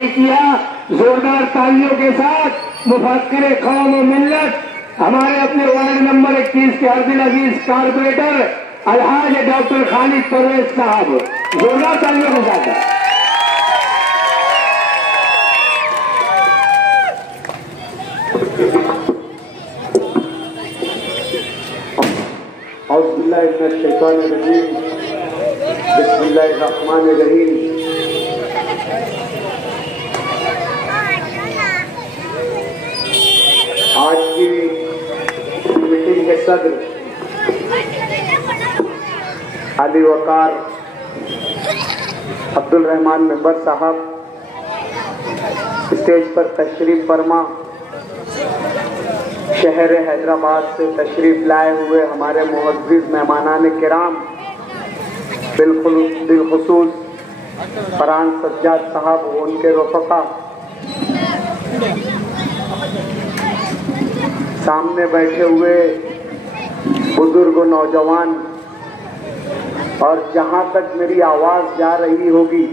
किया जोरदार तालियों के साथ मुफक्किर कौम और मिल्लत हमारे अपने वार्ड नंबर 21 के अर्दिल अजीज कारपोरेटर अलहाज डॉक्टर खालिद परवेज साहब, जोरदार तालियों के साथ। बिस्मिल्लाहिर्रहमानिर्रहीम। आज की मीटिंग के सदर आली वकार अब्दुल रहमान मेंबर साहब, स्टेज पर तशरीफ फरमा, शहर हैदराबाद से तशरीफ लाए हुए हमारे मुअज़्ज़िज़ मेहमानान किराम, बिलखुसूस फरहान सज्जाद साहब और उनके रफ़क़ा, सामने बैठे हुए बुजुर्ग नौजवान और जहां तक मेरी आवाज जा रही होगी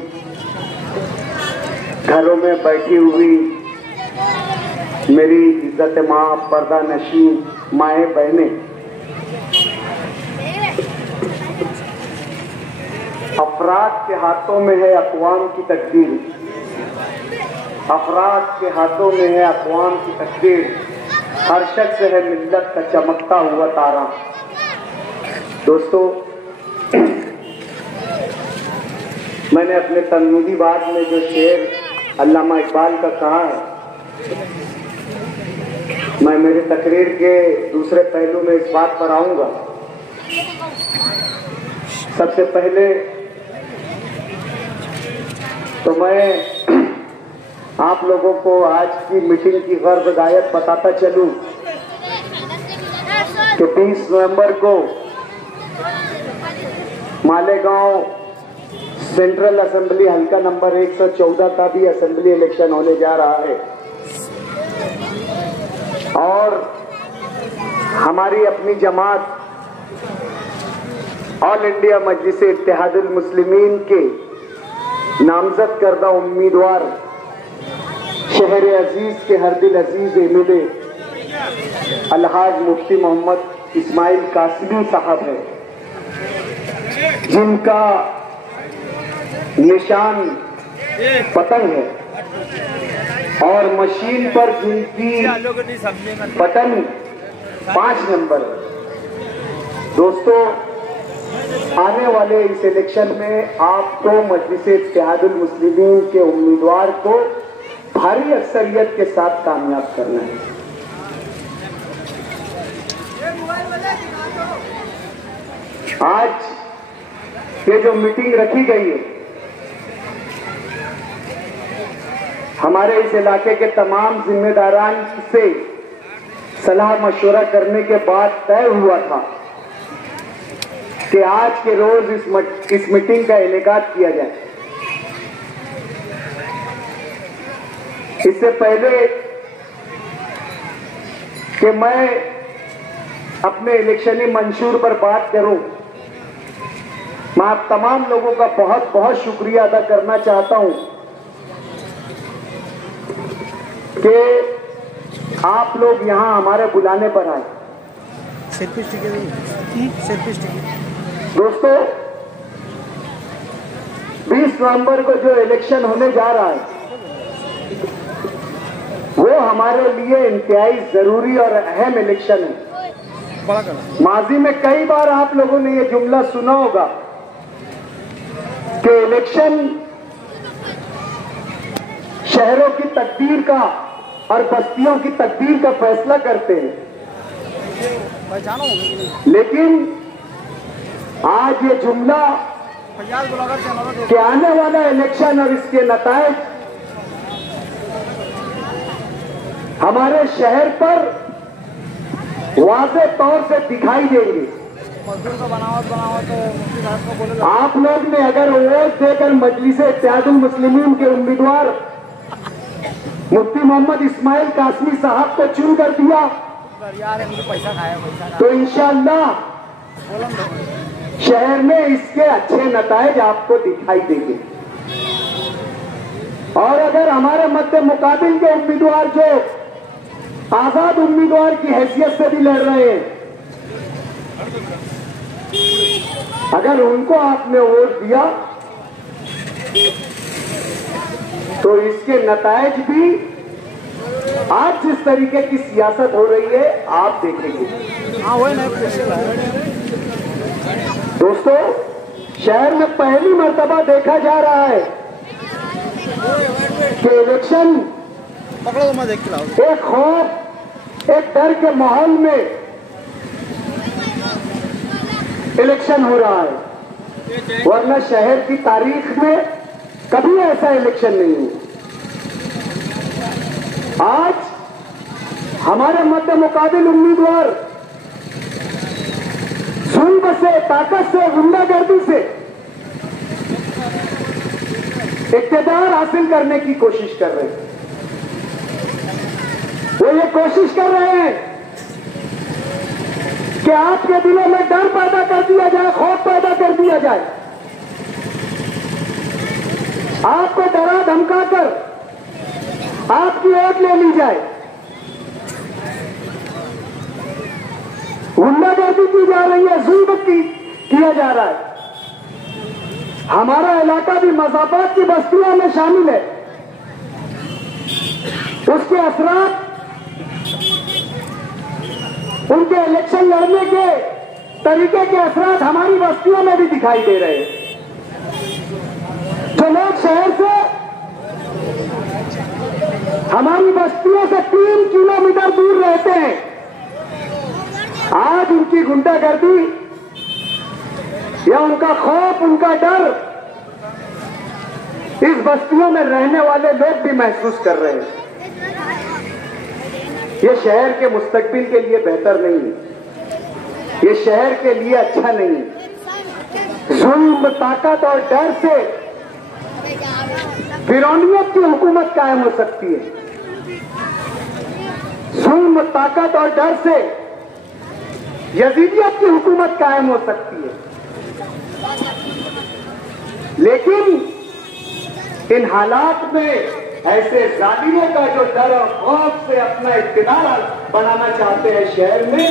घरों में बैठी हुई मेरी इज्जत माँ, पर्दा नशीन माए बहनें, अफराद के हाथों में है अक़वाम की तकदीर, अफराद के हाथों में है अक़वाम की तकदीर, हर शख्स है मिल्लत का चमकता हुआ तारा। दोस्तों, मैंने अपने तन्वीदी बात में जो शेर अल्लामा इकबाल का कहा है, मैं मेरी तकरीर के दूसरे पहलू में इस बात पर आऊंगा। सबसे पहले तो मैं आप लोगों को आज की मीटिंग की गर्द गायत बताता चलूं कि 20 नवंबर को मालेगांव सेंट्रल असेंबली हल्का नंबर 114 का भी असेंबली इलेक्शन होने जा रहा है और हमारी अपनी जमात ऑल इंडिया मजलिस इत्तेहादुल मुस्लिमीन के नामजद करदा उम्मीदवार शहर अजीज के हरदिल अजीज एमएलए अलहाज मुफ्ती मोहम्मद इस्माइल कासिमी साहब है, जिनका निशान पतंग है और मशीन पर जिनकी बटन 5 नंबर। दोस्तों, आने वाले इस इलेक्शन में आपको मजलिस इत्तेहादुल मुस्लिमीन के उम्मीदवार को भारी अक्सरियत के साथ कामयाब करना है। आज ये जो मीटिंग रखी गई है, हमारे इस इलाके के तमाम जिम्मेदारान से सलाह मशवरा करने के बाद तय हुआ था कि आज के रोज इस मीटिंग का इनेकाद किया जाए। इससे पहले कि मैं अपने इलेक्शनी मंशूर पर बात करूं, मैं आप तमाम लोगों का बहुत बहुत शुक्रिया अदा करना चाहता हूं कि आप लोग यहां हमारे बुलाने पर आए। दोस्तों, 20 नवंबर को जो इलेक्शन होने जा रहा है वो हमारे लिए इंतहाई जरूरी और अहम इलेक्शन है। माजी में कई बार आप लोगों ने ये जुमला सुना होगा कि इलेक्शन शहरों की तकदीर का और बस्तियों की तकदीर का फैसला करते हैं, लेकिन आज ये जुमला कि आने वाला इलेक्शन और इसके नतायज हमारे शहर पर वाज़े तौर से दिखाई देंगे। आप लोग ने अगर वोट देकर मजलिस इत्तेहादुल मुस्लिमीन के उम्मीदवार मुफ्ती मोहम्मद इस्माइल कासिमी साहब को चुन कर दिया तो इंशाअल्लाह शहर में इसके अच्छे नतायज आपको दिखाई देंगे। और अगर हमारे मध्य मुकाबिल के उम्मीदवार जो आजाद उम्मीदवार की हैसियत से भी लड़ रहे हैं, अगर उनको आपने वोट दिया तो इसके नतायज भी आज जिस तरीके की सियासत हो रही है आप देखेंगे। दोस्तों, शहर में पहली मर्तबा देखा जा रहा है कि इलेक्शन एक खौफ, एक डर के माहौल में इलेक्शन हो रहा है, वरना शहर की तारीख में कभी ऐसा इलेक्शन नहीं हुआ। आज हमारे मध्य मुकाबिल उम्मीदवार जुल्म से, ताकत से, गुंडागर्दी से इक़्तिदार हासिल करने की कोशिश कर रहे हैं। वो ये कोशिश कर रहे हैं कि आपके दिलों में डर पैदा कर दिया जाए, खौफ पैदा कर दिया जाए, आपको डरा धमकाकर आपकी वोट ले ली जाए, गुंडागर्दी की जा रही है, जुल्म किया जा रहा है। हमारा इलाका भी मज़ाफ़ात की बस्तियों में शामिल है। उसके असरात उनके इलेक्शन लड़ने के तरीके के असरात हमारी बस्तियों में भी दिखाई दे रहे हैं। जो लोग शहर से हमारी बस्तियों से 3 किलोमीटर दूर रहते हैं, आज उनकी गुंडागर्दी या उनका खौफ, उनका डर इस बस्तियों में रहने वाले लोग भी महसूस कर रहे हैं। ये शहर के मुस्तकबिल के लिए बेहतर नहीं है, ये शहर के लिए अच्छा नहीं है। जुल्म, ताकत और डर से फिरौनियत की हुकूमत कायम हो सकती है। जुल्म, ताकत और डर से यजीदियत की हुकूमत कायम हो सकती है। लेकिन इन हालात में ऐसे जालिमों का जो डर और खौफ से अपना इक़्तिदार बनाना चाहते हैं शहर में,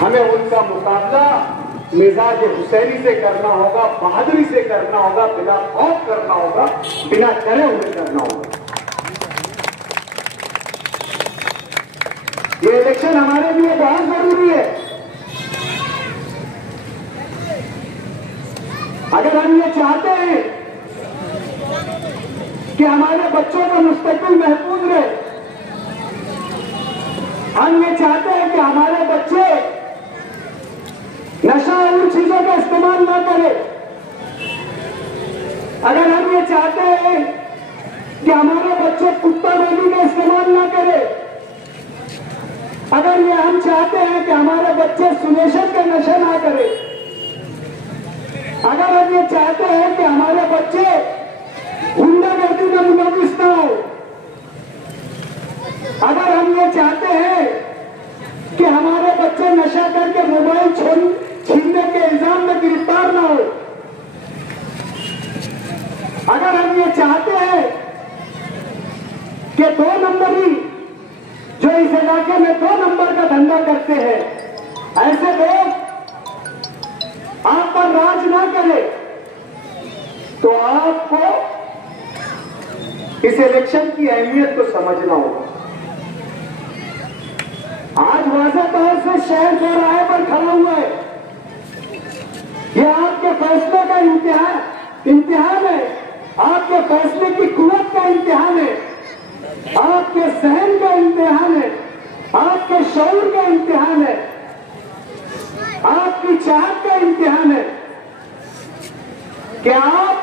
हमें उनका मुकाबला मिजाज हुसैनी से करना होगा, बहादुरी से करना होगा, बिना खौफ करना होगा, बिना डरे हुए करना होगा। ये इलेक्शन हमारे लिए बहुत जरूरी है। अगर हम ये चाहते हैं कि हमारे बच्चों का मुस्तकबिल महफूज रहे, हम ये चाहते हैं कि हमारे बच्चे नशा और चीजों का इस्तेमाल ना करें, अगर हम ये चाहते हैं कि हमारे बच्चे कुत्ता रेडी का इस्तेमाल ना करें, अगर ये हम चाहते हैं कि हमारे बच्चे सुनेशन का नशा ना करें, अगर हम ये चाहते हैं कि हमारे बच्चे गुंडागर्दी में मुलविस ना हो, अगर हम ये चाहते हैं कि हमारे बच्चे नशा करके मोबाइल छीनने के इल्जाम में गिरफ्तार ना हो, अगर हम ये चाहते हैं कि 2 नंबरी जो इस इलाके में 2 नंबर का धंधा करते हैं, ऐसे लोग आप पर राज ना करे, तो आपको इस इलेक्शन की अहमियत को समझना होगा। आज वाज़ेह तौर से शहर चौराहे पर खड़ा हुआ है, यह आपके फैसले का इम्तिहान है, आपके फैसले की कुव्वत का इम्तिहान है, आपके सहन का इम्तिहान है, आपके शऊर का इम्तिहान है, आपकी चाहत का इम्तिहान है कि आप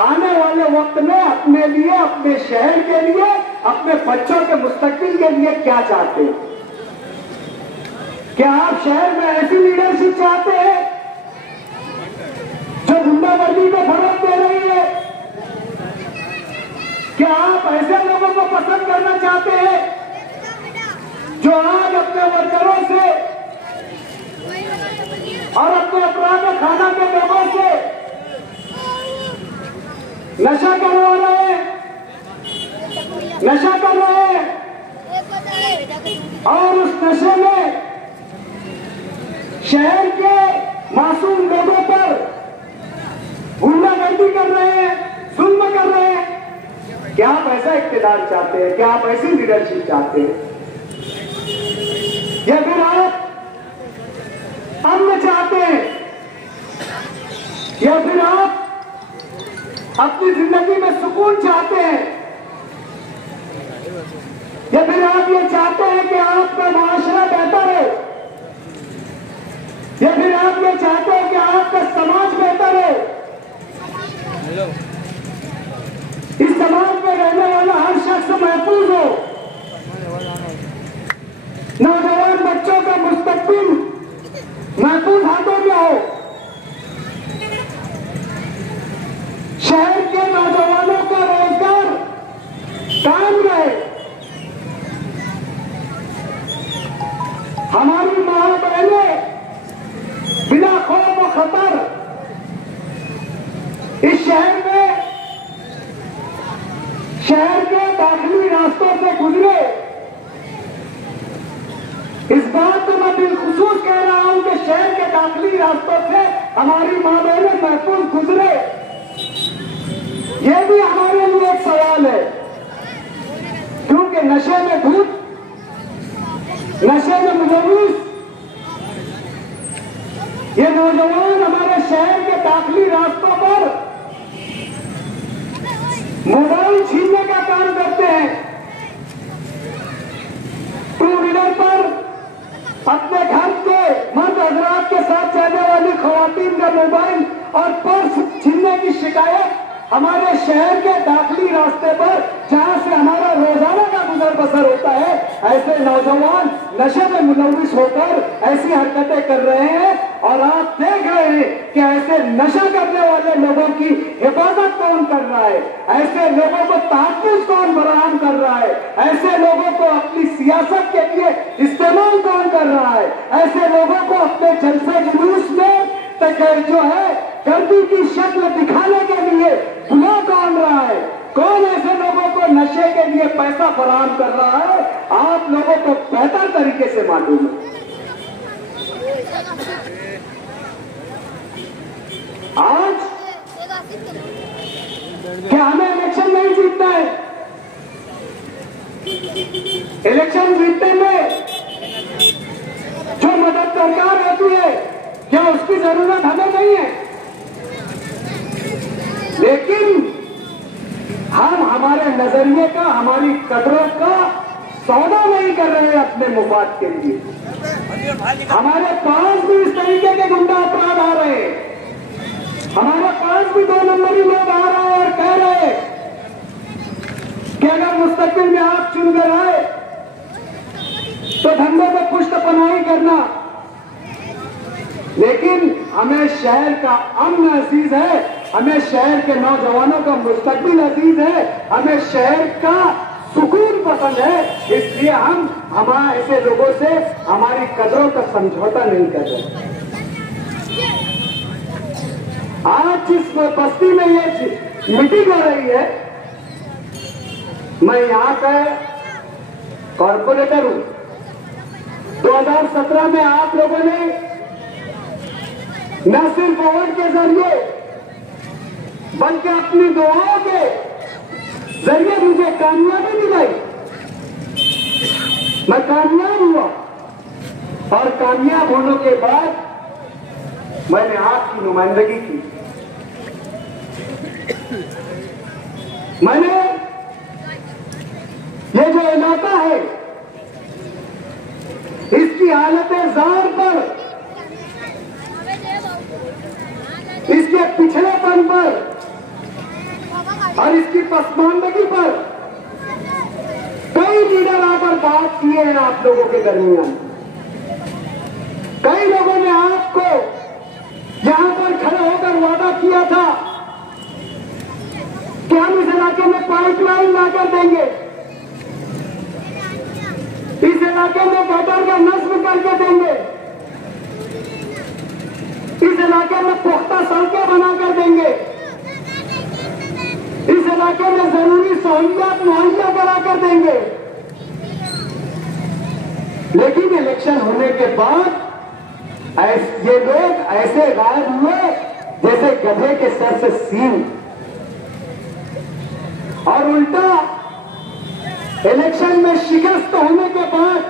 आने वाले वक्त में अपने लिए, अपने शहर के लिए, अपने बच्चों के मुस्तकबिल के लिए क्या चाहते हैं। क्या आप शहर में ऐसी लीडरशिप चाहते हैं जो गुंडागर्दी को फरोग दे रही है? क्या आप ऐसे लोगों को पसंद करना चाहते हैं जो आज अपने वर्करों से और अपने अपराध खाना के लोगों से नशा करवा रहे हैं, नशा कर रहे हैं और उस नशे में शहर के मासूम लोगों पर गुंडागर्दी कर रहे हैं, जुल्म कर रहे हैं। क्या आप ऐसा इख्तिदार चाहते हैं? क्या आप ऐसी लीडरशिप चाहते हैं? या फिर आप अमन चाहते हैं? या फिर आप अपनी जिंदगी में सुकून चाहते हैं? या फिर आप ये चाहते हैं कि आपका माशरा बेहतर हो? या फिर आप ये चाहते हैं कि आपका समाज बेहतर हो? इस समाज में रहने वाला हर शख्स महफूज हो, नौजवान बच्चों का मुस्तकबिल महफूज हाथों में हो, शहर के नौजवानों का रोजगार कायम रहे, हमारी मां बहनें बिना खौफ व खतर इस शहर में शहर के दाखिली रास्तों से गुजरे। इस बात को मैं बिलखुसूस कह रहा हूं कि शहर के दाखिली रास्तों से हमारी मां बहनें महफूज गुजरे। यह भी हमारे लिए एक सवाल है, क्योंकि नशे में धूत, नशे में मुलव्विस ये नौजवान हमारे शहर के दाखिली रास्तों पर मोबाइल छीनने का काम करते हैं, टू व्हीलर पर अपने घर के मर्द हजरात के साथ जाने वाली खवातीन का मोबाइल और पर्स छीनने की शिकायत हमारे शहर के दाखिली रास्ते पर, जहां से हमारा रोजाना का गुजर बसर होता है, ऐसे नौजवान नशे में मुलव्विस होकर ऐसी हरकतें कर रहे हैं। और आप देख रहे हैं कि ऐसे नशा करने वाले लोगों की हिफाजत कौन कर रहा है, ऐसे लोगों को तहफ्फुज़ कौन फराहम कर रहा है, ऐसे लोगों को अपनी सियासत के लिए इस्तेमाल कौन कर रहा है, ऐसे लोगों को अपने जलसे जुलूस में जो है गर्दी की शक्ल दिखाने के लिए बुला कौन रहा है, कौन ऐसे लोगों को नशे के लिए पैसा फराहम कर रहा है, आप लोगों को बेहतर तरीके से मालूम है। आज क्या हमें इलेक्शन नहीं जीतना है? इलेक्शन जीतने में जो मदद सरकार होती है, क्या उसकी जरूरत हमें नहीं है? लेकिन हम हमारे नजरिए का, हमारी कदरों का सौदा नहीं कर रहे हैं अपने मुफाद के लिए। हमारे पास भी इस तरीके के गुंडा अपराध आ रहे हैं, हमारे पास भी 2 नंबरी लोग आ रहे हैं और कह रहे हैं कि अगर मुस्तकबिल में आप चुन कर आए तो धंधों में पुष्ट पनाही करना। लेकिन हमें शहर का अमन अजीज है, हमें शहर के नौजवानों का मुस्तकबिल अजीज है, हमें शहर का सुकून पसंद है, इसलिए हम हमारे ऐसे लोगों से हमारी कदरों का समझौता नहीं कर रहे। आज जिस बस्ती में ये मीटिंग हो रही है, मैं यहां का कॉर्पोरेटर हूं। 2017 में आप लोगों ने न सिर्फ वोट के जरिए बल्कि अपनी दुआओं के जरिए मुझे कामयाबी दिलाई। मैं कामयाब हुआ और कामयाब होने के बाद मैंने आपकी नुमाइंदगी की। मैंने ये जो इलाका है इसकी हालतें ज़ार पर, इसके पिछड़ेपन पर और इसकी पसमानदगी पर कई लीडर आकर बात किए हैं आप लोगों के दरमियान। कई लोगों ने आपको यहां पर खड़े होकर वादा किया था कि हम इस इलाके में पाइपलाइन लाकर देंगे, इस इलाके में गटर का नस्ल करके देंगे, इस इलाके में पुख्ता सड़कें बनाकर देंगे, इलाके में जरूरी सहूलियात मुहैया करा कर देंगे, लेकिन इलेक्शन होने के बाद ये लोग ऐसे गायब हुए जैसे गधे के सर से सींग। और उल्टा इलेक्शन में शिकस्त होने के बाद,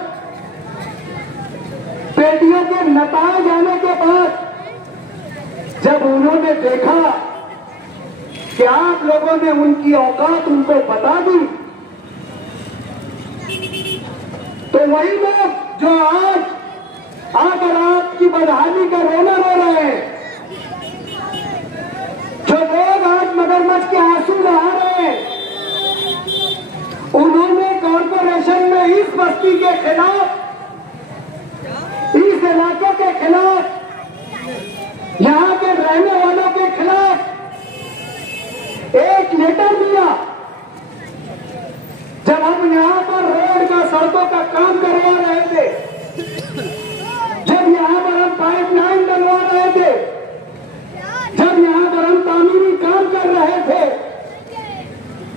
पेटियों के नताए जाने के बाद, जब उन्होंने देखा कि आप लोगों ने उनकी औकात उनको बता दी, तो वही लोग जो आज आकर आपकी बदहाली का रोना रो रहे हैं, जो लोग आज मगरमच्छ के आंसू बहा रहे हैं, उन्होंने कॉर्पोरेशन में इस बस्ती के खिलाफ, इस इलाके के खिलाफ, यहां के रहने वालों के खिलाफ एक लेटर दिया। जब हम यहां पर रोड का, सड़कों का काम करवा रहे थे, जब यहां पर हम पाइपलाइन डलवा रहे थे, जब यहां पर हम तामीरी काम कर रहे थे,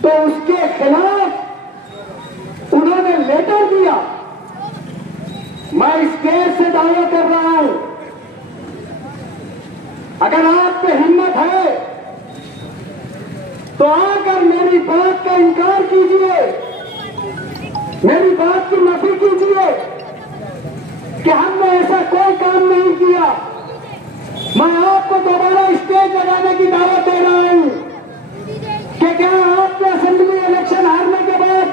तो उसके खिलाफ उन्होंने लेटर दिया। मैं स्टेज से दावा कर रहा हूं, अगर आप पे हिम्मत है तो आकर मेरी बात का इनकार कीजिए, मेरी बात की नफी कीजिए कि हमने ऐसा कोई काम नहीं किया। मैं आपको दोबारा स्टेज लगाने की दावत दे रहा हूं कि क्या आपने असेंबली इलेक्शन हारने के बाद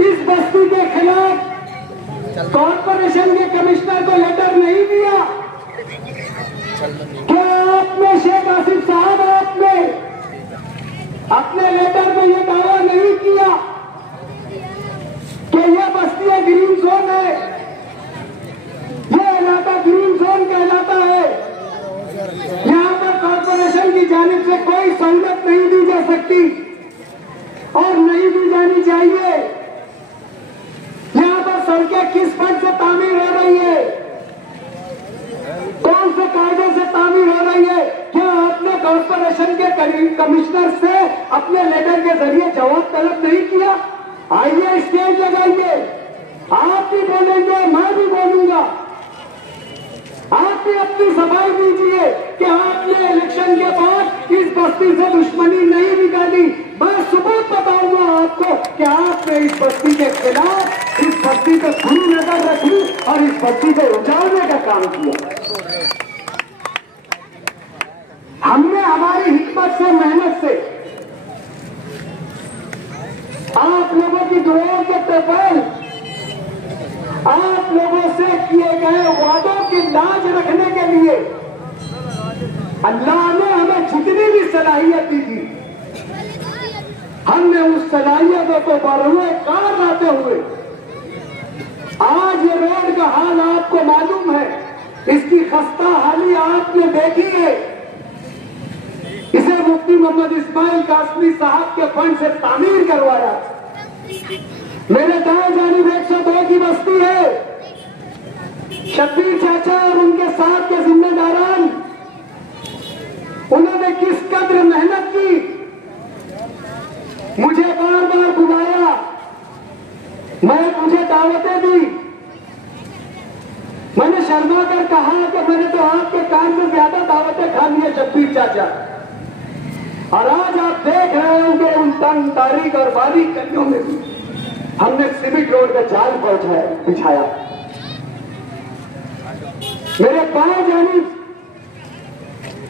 इस बस्ती के खिलाफ कॉर्पोरेशन के कमिश्नर को लेटर नहीं दिया? क्या आपने, शेख आसिफ साहब, आपने अपने लेटर में यह दावा नहीं किया कि यह बस्ती ग्रीन जोन है, यह इलाका ग्रीन जोन कहलाता है, यहां पर कॉर्पोरेशन की जानिब से कोई सहूलत नहीं दी जा सकती और नहीं दी जानी चाहिए? यहां पर सड़कें किस फंड से तामीर हो रही है, कौन से कायदे से तामीर हो रही है? क्या आपने कॉर्पोरेशन के कमिश्नर से अपने लेटर के जरिए जवाब तलब नहीं किया? आइए स्टेज लगाइए, आप भी बोलेंगे, मैं भी बोलूंगा, आप भी अपनी सफाई दीजिए कि आपने इलेक्शन के बाद इस बस्ती से दुश्मनी नहीं निकाली। मैं सबूत बताऊंगा आपको कि आपने इस बस्ती के खिलाफ, इस बस्ती को खुली नजर रखी और इस बस्ती को उजाड़ने का काम किया। हमने हमारी हिम्मत से, मेहनत से, आप लोगों की दुआओं के तहत, आप लोगों से किए गए वादों की लाज रखने के लिए अल्लाह ने हमें जितनी भी सलाहियत दी थी, हमने उस सलाहियतों को बरूए कार लाते हुए आज ये रोड का हाल आपको मालूम है, इसकी खस्ता हाली आपने देखी है। इसे मुफ्ती मोहम्मद इस्माइल कासमी साहब के फंड से तामीर करवाया। मेरे दाएं जानिब 102 की बस्ती है, शब्बीर चाचा और उनके साथ के जिम्मेदारान, उन्होंने किस कदर मेहनत की, मुझे बार बार बुलाया, मुझे दावतें दी, मैंने शर्मा कर कहा कि मैंने तो आपके काम से ज्यादा दावतें खा ली है शब्बीर चाचा। और आज आप देख रहे होंगे उन तंग, तारीख और बारीक गलियों में भी हमने सिविक रोड का जाल बिछाया। मेरे बाएं जानिब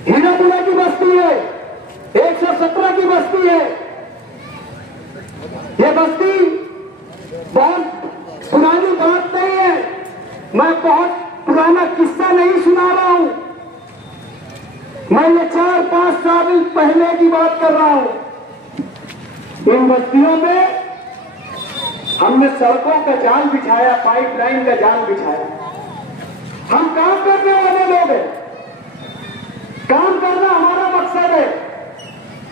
हीरापुरा की बस्ती है, 117 की बस्ती है। यह बस्ती बहुत पुरानी बात नहीं है, मैं बहुत पुराना किस्सा नहीं सुना रहा हूं, मैं ये 4-5 साल पहले की बात कर रहा हूं। इन बस्तियों में हमने सड़कों का जाल बिछाया, पाइपलाइन का जाल बिछाया। हम काम करने वाले लोग हैं, काम करना हमारा मकसद है,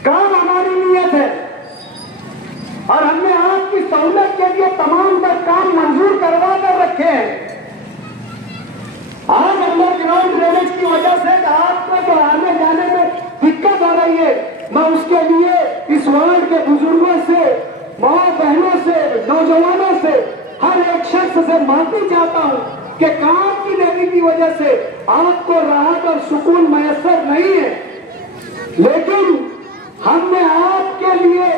काम हमारी नीयत है और हमने आपकी सहूलत के लिए तमाम तर काम मंजूर करवा कर रखे हैं। आज अंडरग्राउंड ड्रेनेज की वजह से आपको तो आने जाने में दिक्कत हो रही है, मैं उसके लिए इस वार्ड के बुजुर्गों से, माँ बहनों से, नौजवानों से, हर एक शख्स से माफी चाहता हूं कि काम की देरी की वजह से आपको राहत और सुकून मैसर नहीं है, लेकिन हमने आपके लिए,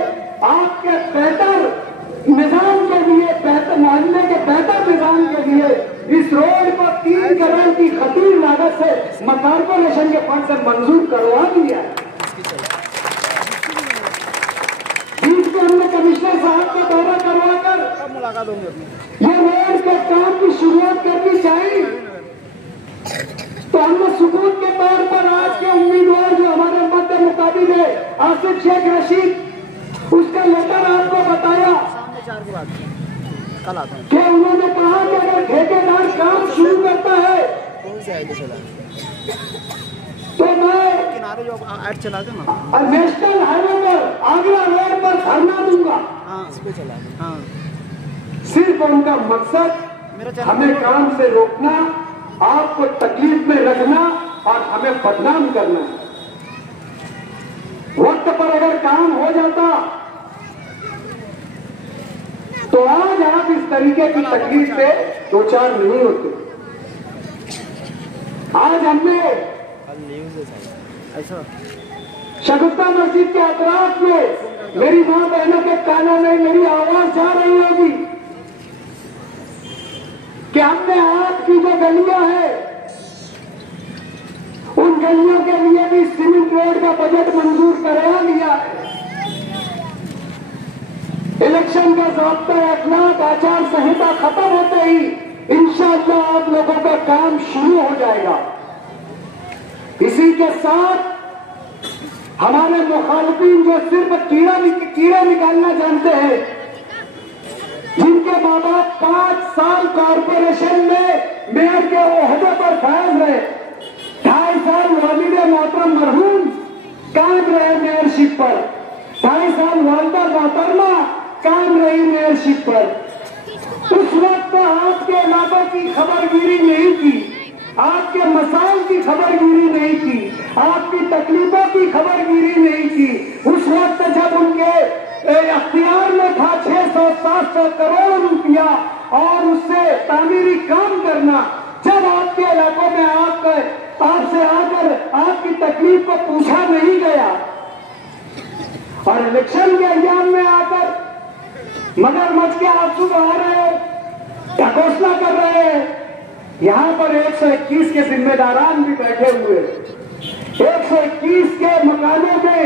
आपके बेहतर निजाम के लिए, बेहतर मोहल्ले के बेहतर निजाम के लिए इस रोड को 3 करोड़ की खतीर लागत से कॉर्पोरेशन के फंड से मंजूर करवा दिया। बीच में हमने कमिश्नर साहब का दौरा करवाकर ये रोड के काम की शुरुआत करनी चाहिए, तो हमने सुकून के तौर पर आज के उम्मीदवार जो हमारे मध्य मुकाबिल है आसिफ शेख रशीद, उसका लेटर आपको बताया कि उन्होंने कहा कि अगर ठेकेदार काम शुरू करता है तो मैं नेशनल हाईवे पर आगरा रोड पर धरना दूंगा। सिर्फ उनका मकसद हमें काम से रोकना, आपको तकलीफ में रखना और हमें बदनाम करना। वक्त पर अगर काम हो जाता तो आज आप इस तरीके की तकलीफ से दो चार नहीं होते। आज हमने शगुफ्ता मस्जिद के अतराफ में मेरी मां बहनों के कानों में मेरी आवाज जा रही होगी कि हमने आपकी जो गलियां हैं उन गलियों के लिए भी सीमेंट रोड का बजट मंजूर करवा लिया है। इलेक्शन का ज़ाब्ता अखलाक आचार संहिता खत्म होते ही इंशाअल्लाह आप लोगों का काम शुरू हो जाएगा। इसी के साथ हमारे मुखालिफिन जो सिर्फ कीड़ा निकालना जानते हैं, जिनके माँ बाप 5 साल कॉर्पोरेशन में मेयर के ओहदे पर फायज रहे, 2.5 साल वालिद मोहतरम मरहूम कायम रहे मेयरशिप पर, 2.5 साल वालिदा मोहतरमा कायम रही मेयरशिप पर, उस वक्त आपके इलाकों की खबरगिरी नहीं की, आपके मसाइल की खबरगिरी नहीं की, आपकी तकलीफों की खबरगिरी नहीं की। उस वक्त जब उनके अख्तियार में था 600-700 करोड़ रुपया और उससे तामीरी काम करना, जब आपके इलाकों में आपसे आकर आपकी तकलीफ को पूछा नहीं गया और इलेक्शन के अयाम में आकर मगरमच्छ के आंसू बहा रहे हो, घोषणा कर रहे हैं। यहां पर 121 के जिम्मेदारान भी बैठे हुए, 121 के मकानों में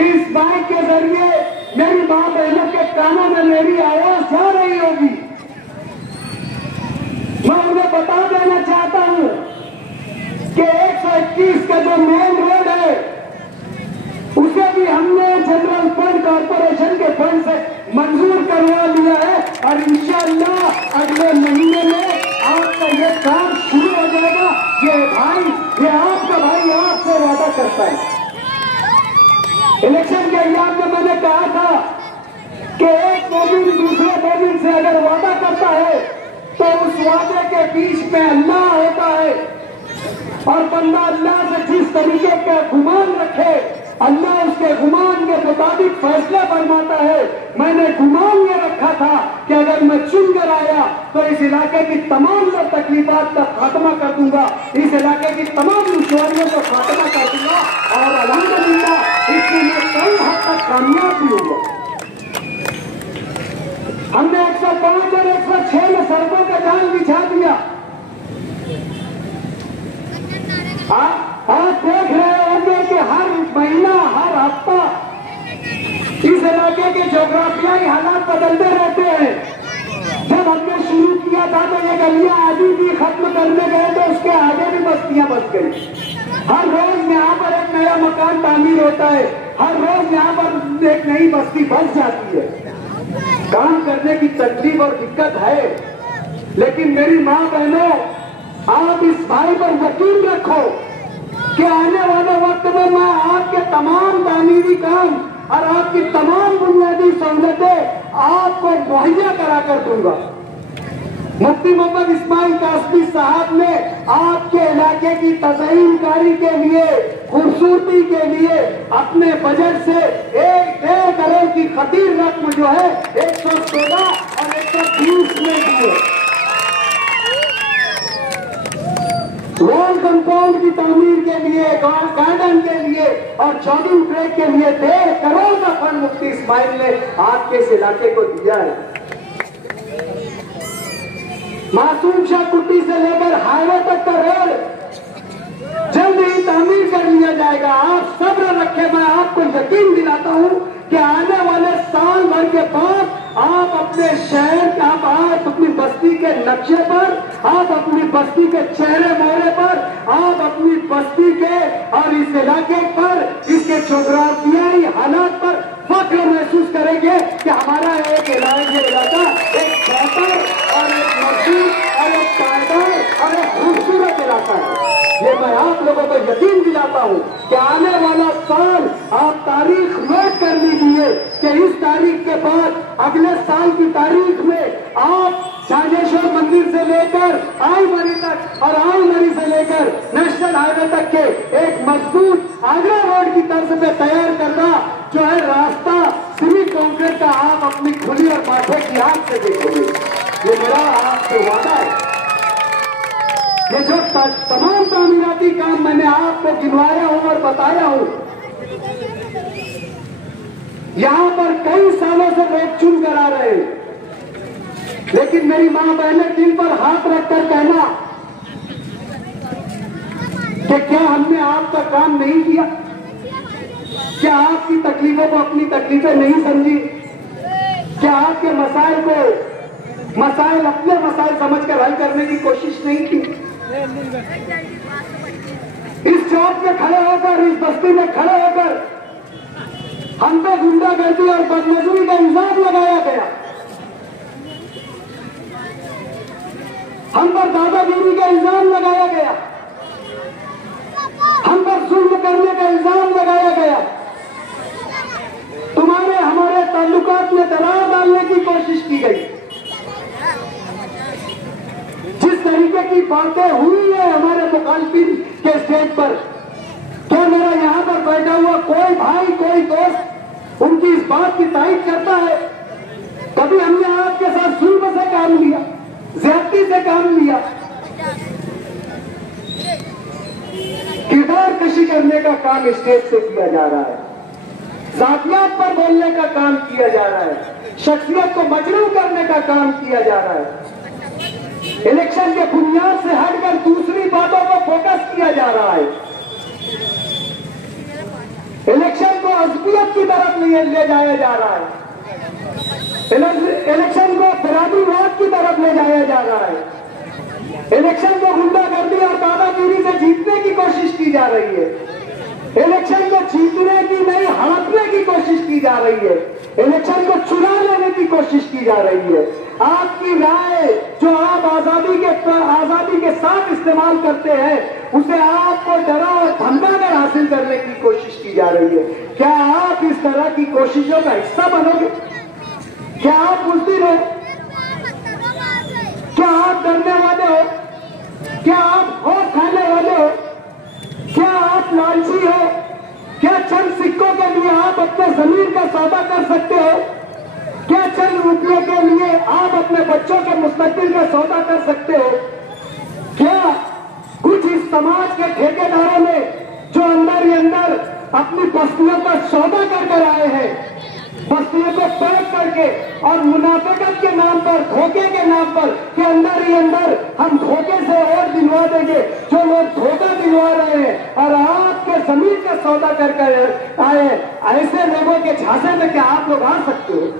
इस माइक के जरिए मेरी मां बहनों के कानों में मेरी आवाज जा रही होगी। मैं उन्हें बता देना चाहता हूं कि 121 का जो मेन रोड है उसे भी हमने जनरल फंड कॉर्पोरेशन के फंड से मंजूर करवा लिया है और इंशाअल्लाह अगले महीने में आपका ये काम शुरू हो जाएगा। ये भाई, ये आपका भाई आपसे वादा करता है। इलेक्शन के अयाम में मैंने कहा था कि एक मोमिन दूसरे मोमिन से अगर वादा करता है तो उस वादे के बीच में अल्लाह होता है और बंदा अल्लाह से जिस तरीके का गुमान रखे अल्लाह उसके गुमान के मुताबिक फैसला फरमाता है। मैंने गुमान ये रखा था कि अगर मैं चुन कर आया तो इस इलाके की तमाम तकलीफात का खात्मा कर दूंगा, इस इलाके की तमाम दुश्वारियों का खात्मा कर दूंगा और अल्हम्दुलिल्लाह इसमें मैं कई हद तक कामयाब भी होगा। हमने 105 और 106 में सड़कों का जाल बिछा दिया। आप देख रहे होंगे कि हर महीना, हर हफ्ता इस इलाके के जोग्राफियाई हालात बदलते रहते हैं। जब हमने शुरू किया था तो ये गलियां आदि भी खत्म करने गए तो उसके आगे भी बस्तियां बच गई। हर रोज यहाँ पर एक नया मकान तामीर होता है, हर रोज यहाँ पर एक नई बस्ती बस जाती है। काम करने की तकलीफ और दिक्कत है, लेकिन मेरी माँ बहनों, आप इस भाई पर यकीन रखो कि आने वाले वक्त में मैं आपके तमाम तामीरी काम और आपकी तमाम बुनियादी सहूलतें आपको मुहैया करा कर दूंगा। मुफ्ती मोहम्मद इस्माइल कासमी साहब ने आपके इलाके की तज़हीनकारी के लिए, खूबसूरती के लिए अपने बजट से 1.5 करोड़ की खतीर रकम जो है 116 और 120 में दिए। वॉल कंपाउंड की तामीर के लिए, गार्डन के लिए और जॉगिंग ट्रैक के लिए 1.5 करोड़ का फंड मुफ्ती इस्माइल ने आपके इस इलाके को दिया है। मासूम शाह कुट्टी से लेकर हाईवे तक का रोड जल्द ही तामीर कर लिया जाएगा। आप सब्र रखें, मैं आपको यकीन दिलाता हूं कि आने वाले साल भर के बाद आप अपने शहर के, आप अपनी बस्ती के नक्शे पर, आप अपनी बस्ती के चेहरे मोहरे पर, आप अपनी बस्ती के और इस इलाके पर, इसके जोग्राफियाई हालात पर फख्र महसूस करेंगे कि हमारा एक इलाका एक बेहतर और एक मजबूत और एक पायदार और एक खूबसूरत इलाका है। ये मैं आप लोगों को यकीन दिलाता हूं कि आने वाला साल आप तारीख नोट कर लीजिए कि इस तारीख के बाद अगले साल की तारीख में आप जागेश्वर मंदिर से लेकर आईमरी तक और आईमरी से लेकर नेशनल हाईवे तक के एक मजबूत आगरा रोड की तर्ज पे तैयार करना जो है रास्ता सीमेंट कंक्रीट का आप अपनी खुली और माथे की आंख से देखोगे। ये मेरा आपसे वादा है। ये जो तमाम तामीराती काम मैंने आपको गिनवाया हूं और बताया हूं, यहां पर कई सालों से लोग चुन कर आ रहे हैं, लेकिन मेरी मां बहनें दिल पर हाथ रखकर कहना कि क्या हमने आपका काम नहीं किया? क्या आपकी तकलीफों को अपनी तकलीफें नहीं समझी? क्या आपके मसाइल को अपने मसाइल समझकर हल करने की कोशिश नहीं की? इस चौक में खड़े होकर, इस बस्ती में खड़े होकर हम पे गुंडागर्दी और बदनजरी का इल्जाम लगाया गया, हम पर दादागिरी का इल्जाम लगाया गया, हम पर जुल्म करने का इल्जाम लगाया गया, तुम्हारे हमारे ताल्लुकात में दरार डालने की कोशिश की गई। जिस तरीके की बातें हुई है हमारे मुखालिफिन के स्टेज पर, क्या मेरा यहां पर बैठा हुआ कोई भाई, कोई दोस्त उनकी इस बात की तारीफ करता है? कभी हमने आपके साथ जुल्म से काम लिया, ज्यादती से काम लिया, किरदार कशी करने का काम स्टेज से किया जा रहा है, जातियात पर बोलने का काम किया जा रहा है, शख्सियत को मजरूह करने का काम किया जा रहा है, इलेक्शन के बुनियाद से हटकर दूसरी बातों को फोकस किया जा रहा है, इलेक्शन को अज़बियत की तरफ ले जाया जा रहा है, इलेक्शन को फिरादीवाद की तरफ ले जाया जा रहा है, इलेक्शन को गुंडागर्दी और दादागिरी से जीतने की कोशिश की जा रही है, इलेक्शन को जीतने की नहीं हड़पने की कोशिश की जा रही है, इलेक्शन को चुरा लेने की कोशिश की जा रही है। आपकी राय जो आप आजादी के साथ इस्तेमाल करते हैं, उसे आपको डरा और धमकाकर हासिल करने की कोशिश की जा रही है। क्या आप इस तरह की कोशिशों का हिस्सा बनोगे? क्या आप बुज़दिल हो? क्या आप डरने वाले हो? क्या आप खौफ खाने वाले हो? क्या आप लालची हो? क्या चंद सिक्कों के लिए आप अपने जमीन का सौदा कर सकते हो? क्या चंद रुपये के लिए आप अपने बच्चों के मुस्तकबिल का सौदा कर सकते हो? क्या कुछ इस समाज के ठेकेदारों ने जो अंदर ही अंदर अपनी बस्तियों का सौदा कर आए हैं, बस्तियों को पैक करके और मुनाफिकत के नाम पर, धोखे के नाम पर कि अंदर ही अंदर हम धोखे से और दिलवा देंगे, जो लोग धोखा दिलवा रहे हैं और आपके जमीन का सौदा कर आए, ऐसे लोगों के झांसे में क्या आप लोग आ सकते हो?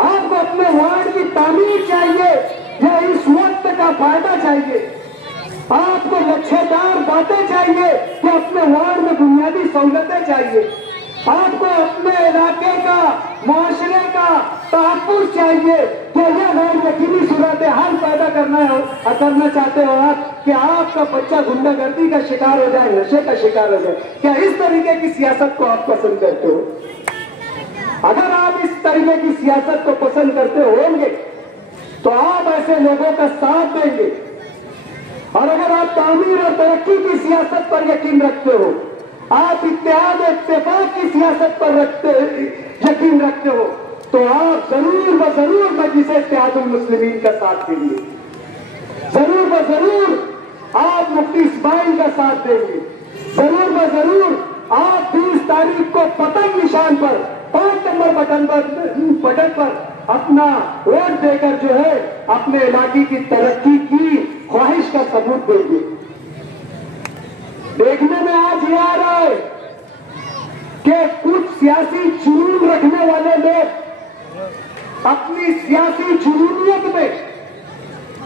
आपको अपने वार्ड की तामीर चाहिए या इस वक्त का फायदा चाहिए? आपको लच्छेदार बातें चाहिए कि अपने वार्ड में बुनियादी सहूलतें चाहिए? आपको अपने इलाके का, मुआशरे का तहफ़्फ़ुज़ चाहिए कि यह गैर यकीनी सूरत हाल पैदा करना चाहते हो आप कि आपका बच्चा गुंडागर्दी का शिकार हो जाए, नशे का शिकार हो जाए? क्या इस तरीके की सियासत को आप पसंद करते हो? अगर आप इस तरीके की सियासत को पसंद करते होंगे तो आप ऐसे लोगों का साथ देंगे। और अगर आप तामीर और तरक्की की सियासत पर यकीन रखते हो, आप इत्तेहाद इत्तेफाक की सियासत पर यकीन रखते हो, तो आप जरूर व जरूर मजलिस इत्तेहादुल मुस्लिमीन का साथ देंगे, जरूर व जरूर आप मुफ्ती इस्माइल का साथ देंगे, जरूर व जरूर आप 20 तारीख को पतंग निशान पर 5 नंबर बटन पर अपना वोट देकर जो है अपने इलाके की तरक्की की ख्वाहिश का सबूत देंगे। देखने में आज ये आ रहा है कि कुछ सियासी जुनून रखने वाले लोग अपनी सियासी जुनूनियत में,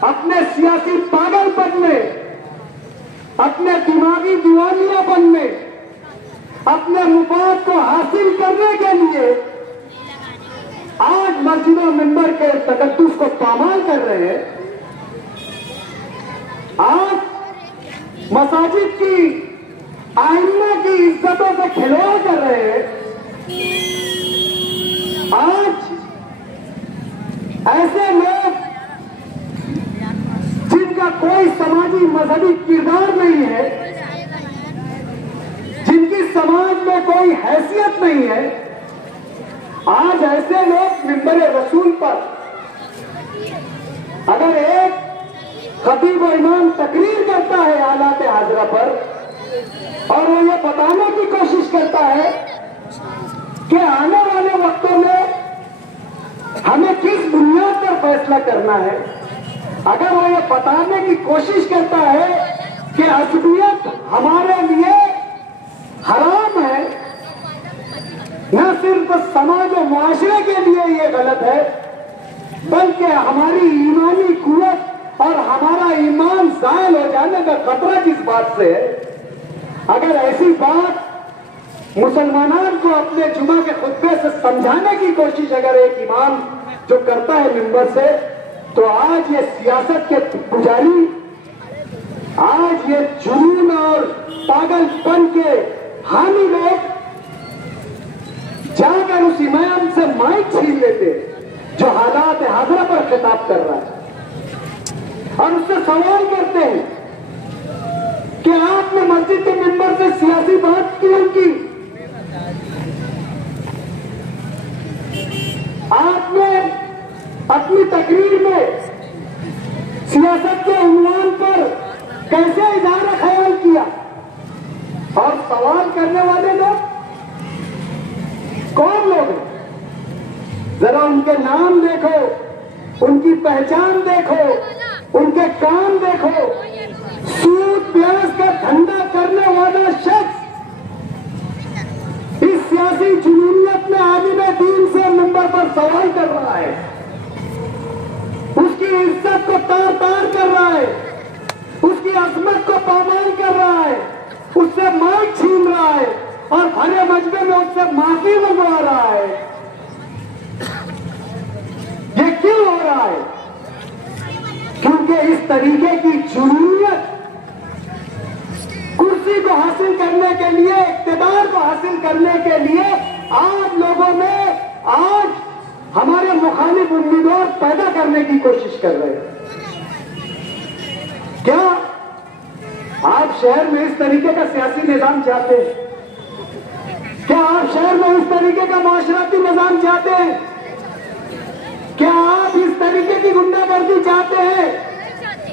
अपने सियासी पागलपन में, अपने दिमागी दीवानियापन में, अपने मुफाद को हासिल करने के लिए आज मस्जिदों मिंबर के तकद्दुस को पामाल कर रहे हैं। आज मसाजिद की आइन्ना की इज्जतों से खिलवाड़ कर रहे हैं। आज ऐसे लोग जिनका कोई समाजी मजहबी किरदार नहीं है, जिनकी समाज में कोई हैसियत नहीं है, आज ऐसे लोग मिंबर रसूल पर अगर एक खतीब व इमाम तकरीर करता है हालात हाजरा पर और वो ये बताने की कोशिश करता है कि आने वाले वक्तों में हमें किस बुनियाद पर फैसला करना है, अगर वो ये बताने की कोशिश करता है कि असबियत हमारे लिए हराम है, न सिर्फ समाज और मुआशरे के लिए ये गलत है, बल्कि हमारी ईमानी कुव्वत और हमारा ईमान ज़ायल हो जाने का खतरा किस बात से है, अगर ऐसी बात मुसलमानों को अपने जुमा के खुतबे से समझाने की कोशिश अगर एक इमाम जो करता है मिंबर से, तो आज ये सियासत के पुजारी, आज ये जुनून और पागलपन के हामी लोग जाकर उस इमाम से माइक छीन लेते जो हालात हाजरा पर खिताब कर रहा है और उससे सवाल करते हैं कि आपने मस्जिद के मिंबर से सियासी बात क्यों की, आपने अपनी तकरीर में सियासत के उन्वान पर कैसे इज़हार ख्याल किया। और सवाल करने वाले लोग कौन लोग हैं, जरा उनके नाम देखो, उनकी पहचान देखो, उनके काम देखो। सूद ब्याज का धंधा करने वाला शख्स इस सियासी जुनूनियत में आलिम दीन से मिंबर पर सवाल कर रहा है, उसकी इज्जत को तार तार कर रहा है, उसकी अजमत को पामाल कर रहा है, उससे माइक छीन रहा है और भरे मजबे में उससे माफी मंगवा रहा है। ये क्यों हो रहा है? क्योंकि इस तरीके की जुनूनियत कुर्सी को हासिल करने के लिए, इक्तिदार को हासिल करने के लिए आज लोगों में आज हमारे मुखालिफ उम्मीदवार पैदा करने की कोशिश कर रहे हैं। क्या आप शहर में इस तरीके का सियासी निजाम चाहते हैं? क्या आप शहर में इस तरीके का माशराती निजाम चाहते हैं? क्या आप इस तरीके की गुंडागर्दी चाहते हैं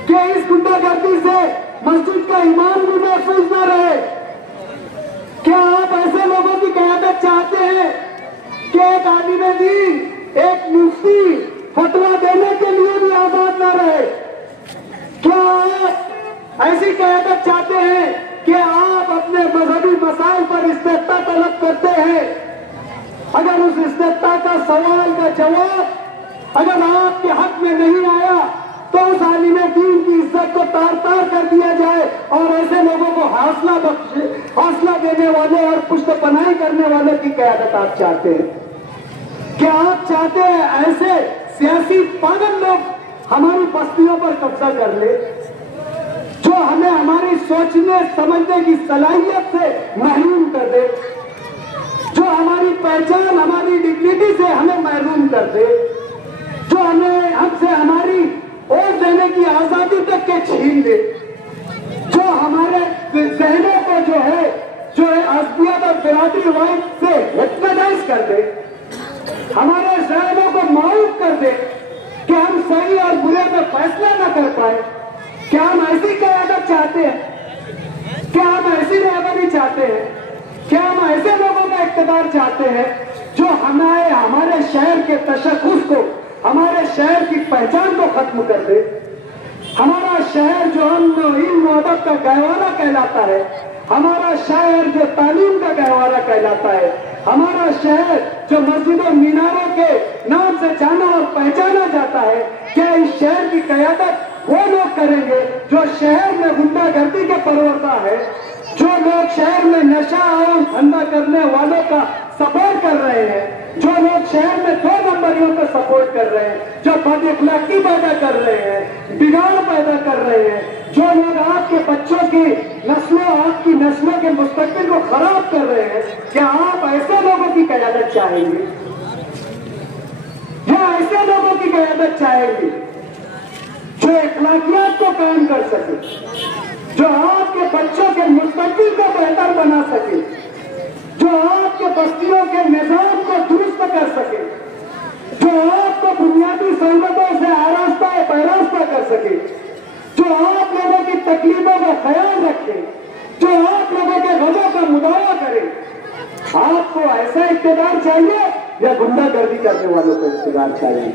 कि इस गुंडागर्दी से मस्जिद का ईमान भी महफूज न रहे? क्या आप ऐसे लोगों की क़यादत चाहते हैं कि एक आलिम दीन, एक मुफ्ती फतवा देने के लिए भी आजाद न रहे? क्या आप ऐसी क़यादत चाहते हैं कि आप अपने मजहबी मसाइल पर इस्तेफ्ता तलब करते हैं, अगर उस इस्तेफ्ता का सवाल का जवाब अगर आपके हक में नहीं आया तो उस आलिम दीन की इज्जत को तार तार कर दिया जाए और ऐसे लोगों को हौसला देने वाले और पुष्ट पनाही करने वाले की क़यादत आप चाहते हैं? क्या आप चाहते हैं ऐसे सियासी पागल लोग हमारी बस्तियों पर कब्जा कर ले, जो हमें हमारी सोचने समझने की सलाहियत से महरूम कर दे, जो हमारी पहचान, हमारी डिग्निटी से हमें महरूम कर दे, जो हमसे हमारी बोलने की आजादी तक के छीन दे, जो हमारे जहनों को जो है असबियत और बिरादरी वाइज से हिप्नोटाइज कर दे, हमारे जहनों को मायूब कर दे कि हम सही और बुरे में फैसला न कर पाए। क्या हम ऐसी क़यादत चाहते हैं? क्या हम ऐसी रहबरी चाहते हैं? क्या हम ऐसे लोगों का इक़्तिदार चाहते हैं जो हमारे शहर के तशख़्ख़ुस को, हमारे शहर की पहचान को खत्म कर दे? हमारा शहर जो इल्म और अदब का गहवारा कहलाता है, हमारा शहर जो तालीम का गहवारा कहलाता है, हमारा शहर जो मस्जिदों मीनारों के नाम से जाना और पहचाना जाता है, क्या इस शहर की क़यादत वो लोग करेंगे जो शहर में गुंडागर्दी के परवरदा है, जो लोग शहर में नशा और धंधा करने वालों का सपोर्ट कर रहे हैं, जो लोग शहर में 2 नंबरियों का सपोर्ट कर रहे हैं, जो बदअखलाकी पैदा कर रहे हैं, बिगाड़ पैदा कर रहे हैं, जो लोग आपके बच्चों की नस्लों, आपकी नस्लों के मुस्तकबिल को खराब कर रहे हैं, क्या आप ऐसे लोगों की क़यादत चाहेंगे? या ऐसे लोगों की क़यादत चाहेंगे जो अखलाकियात को कायम कर सके, जो आपके बच्चों के मुस्तकबिल को बेहतर बना सके, जो आपके बस्तियों के निजाम को दुरुस्त कर सके, जो आपको बुनियादी सहूलतों से आरास्ता पैरास्ता कर सके, जो आप लोगों की तकलीफों का ख्याल रखे, जो आप लोगों के गमों का मुदावा करे। आपको ऐसा इक़्तिदार चाहिए या गुंडागर्दी करने वालों को इक़्तिदार चाहिए?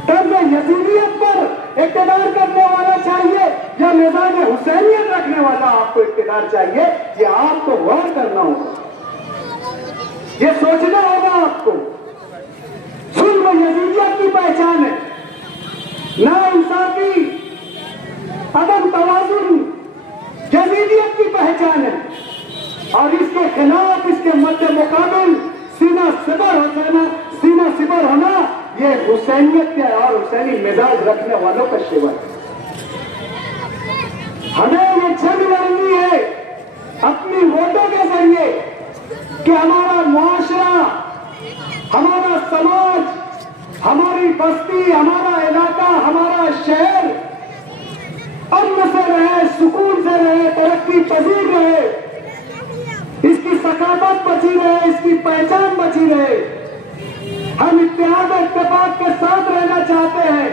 तब यजीदियत पर इक़्तिदार करने वाला चाहिए या मिजाज हुसैनियत रखने वाला आपको इक़्तिदार चाहिए? ये आपको गौर करना होगा, ये सोचना होगा आपको। जुल्म यजीदियत की पहचान है, नाइंसाफी, अदम तवाज़ुन यजीदियत की पहचान है, और इसके खिलाफ, इसके मद्दे मुकाबिल सीना सिबर होना ये हुसैनियत के और हुसैनी मिजाज रखने वालों का शिवा है। हमें ये जंग लड़नी है अपनी वोटों के जरिए कि हमारा मुआशरा, हमारा समाज, हमारी बस्ती, हमारा इलाका, हमारा शहर अमन से रहे, सुकून से रहे, तरक्की पजीर रहे, इसकी सकाफत बची रहे, इसकी पहचान बची रहे। हम इत्तेहाद इत्तेफाक के साथ रहना चाहते हैं।